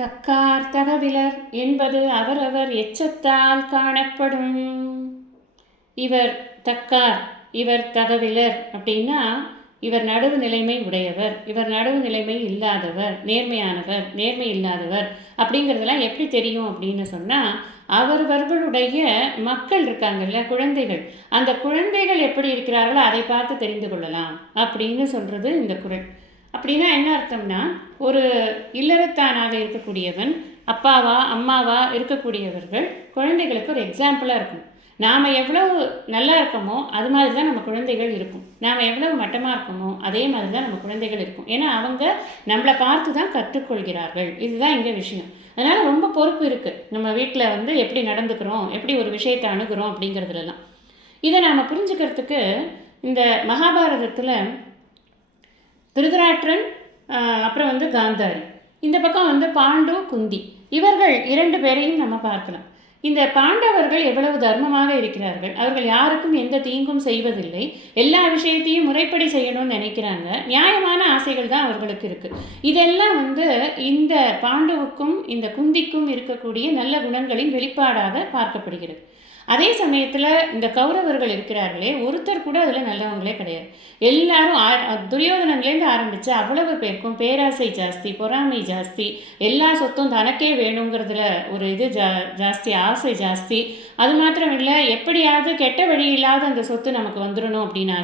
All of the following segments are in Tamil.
தக்கார் தகவிலர் என்பது அவரவர் எச்சத்தால் காணப்படும். இவர் தக்கார், இவர் தகவிலர் அப்படின்னா இவர் நடுவு நிலைமை உடையவர், இவர் நடுவு நிலைமை இல்லாதவர், நேர்மையானவர், நேர்மை இல்லாதவர் அப்படிங்கிறதெல்லாம் எப்படி தெரியும் அப்படின்னு சொன்னால், அவர்களுடைய மக்கள் இருக்காங்கல்ல, குழந்தைகள், அந்த குழந்தைகள் எப்படி இருக்கிறார்களோ அதை பார்த்து தெரிந்து கொள்ளலாம் அப்படின்னு சொல்கிறது இந்த குறள். அப்படின்னா என்ன அர்த்தம்னா, ஒரு இல்லறத்தானாக இருக்கக்கூடியவன், அப்பாவா அம்மாவா இருக்கக்கூடியவர்கள் குழந்தைகளுக்கு ஒரு எக்ஸாம்பிளாக இருக்கும். நாம் எவ்வளவு நல்லா இருக்கோமோ அது மாதிரி தான் நம்ம குழந்தைகள் இருக்கும். நாம் எவ்வளவு மட்டமாக இருக்கோமோ அதே மாதிரி தான் நம்ம குழந்தைகள் இருக்கும். ஏன்னா அவங்க நம்மளை பார்த்து தான் கற்றுக்கொள்கிறார்கள். இதுதான் இங்கே விஷயம். அதனால் ரொம்ப பொறுப்பு இருக்குது. நம்ம வீட்டில் எப்படி நடந்துக்கிறோம், எப்படி ஒரு விஷயத்தை அணுகிறோம் அப்படிங்கிறதுலாம். இதை நாம் புரிஞ்சுக்கிறதுக்கு இந்த மகாபாரதத்தில் திருதராஷ்டிரன், அப்புறம் காந்தாரி, இந்த பக்கம் பாண்டு, குந்தி, இவர்கள் 2 பேரையும் நம்ம பார்க்கலாம். இந்த பாண்டவர்கள் எவ்வளவு தர்மமாக இருக்கிறார்கள். அவர்கள் யாருக்கும் எந்த தீங்கும் செய்வதில்லை. எல்லா விஷயத்தையும் முறைப்படி செய்யணும்னு நினைக்கிறாங்க. நியாயமான ஆசைகள் தான் அவர்களுக்கு இருக்குது. இதெல்லாம் இந்த பாண்டுவுக்கும் இந்த குந்திக்கும் இருக்கக்கூடிய நல்ல குணங்களின் வெளிப்பாடாக பார்க்கப்படுகிறது. அதே சமயத்தில் இந்த கௌரவர்கள் இருக்கிறார்களே, ஒருத்தர் கூட அதில் நல்லவங்களே கிடையாது. எல்லாரும் துரியோதனன்லேருந்து ஆரம்பித்து அவ்வளவு பேருக்கும் பேராசை ஜாஸ்தி, பொறாமை ஜாஸ்தி, எல்லா சொத்தும் தனக்கே வேணுங்கிறதுல ஒரு ஜாஸ்தி, ஆசை ஜாஸ்தி. அது மாத்திரம் இல்லை, எப்படியாவது கெட்ட வழி இல்லாத அந்த சொத்து நமக்கு வந்துடணும் அப்படின்னு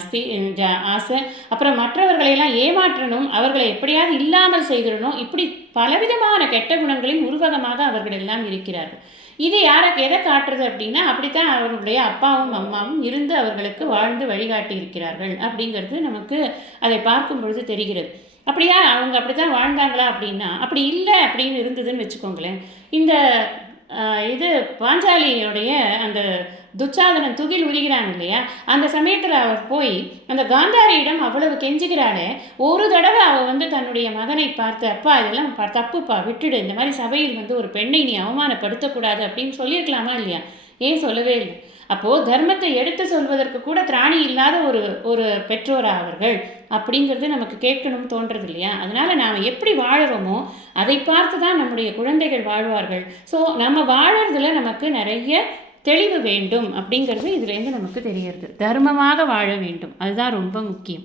ஆசை. அப்புறம் மற்றவர்களையெல்லாம் ஏமாற்றணும், அவர்களை எப்படியாவது இல்லாமல் செய்திடணும். இப்படி பலவிதமான கெட்ட குணங்களின் உருவகமாக அவர்கள் எல்லாம் இருக்கிறார்கள். இது எதை காட்டுறது அப்படின்னா, அப்படித்தான் அவர்களுடைய அப்பாவும் அம்மாவும் இருந்து அவர்களுக்கு வாழ்ந்து வழிகாட்டி இருக்கிறார்கள் அப்படிங்கிறது நமக்கு அதை பார்க்கும் பொழுது தெரிகிறது. அப்படியா அவங்க அப்படித்தான் வாழ்ந்தாங்களா அப்படின்னா, அப்படி இல்லை அப்படின்னு இருந்ததுன்னு வச்சுக்கோங்களேன். இது பாஞ்சாலியோடைய அந்த துச்சாதனன் துகில் உரிகிறான் இல்லையா, அந்த சமயத்தில் அவர் போய் அந்த காந்தாரியிடம் அவ்வளவு கெஞ்சுகிறாளே, ஒரு தடவை அவள் தன்னுடைய மகனை பார்த்து, அப்பா இதெல்லாம் தப்புப்பா, விட்டுடு, இந்த மாதிரி சபையில் ஒரு பெண்ணை நீ அவமானப்படுத்தக்கூடாது அப்படின்னு சொல்லியிருக்கலாமா இல்லையா? ஏன் சொல்லவே இல்லை? அப்போது தர்மத்தை எடுத்து சொல்வதற்கு கூட திராணி இல்லாத ஒரு பெற்றோரா அவர்கள் அப்படிங்கிறது நமக்கு கேட்கணும்னு தோன்றது இல்லையா? அதனால் நாம் எப்படி வாழறோமோ அதை பார்த்து தான் நம்முடைய குழந்தைகள் வாழ்வார்கள். ஸோ நம்ம வாழறதுல நமக்கு நிறைய தெளிவு வேண்டும் அப்படிங்கிறது இதுலேருந்து நமக்கு தெரிகிறது. தர்மமாக வாழ வேண்டும், அதுதான் ரொம்ப முக்கியம்.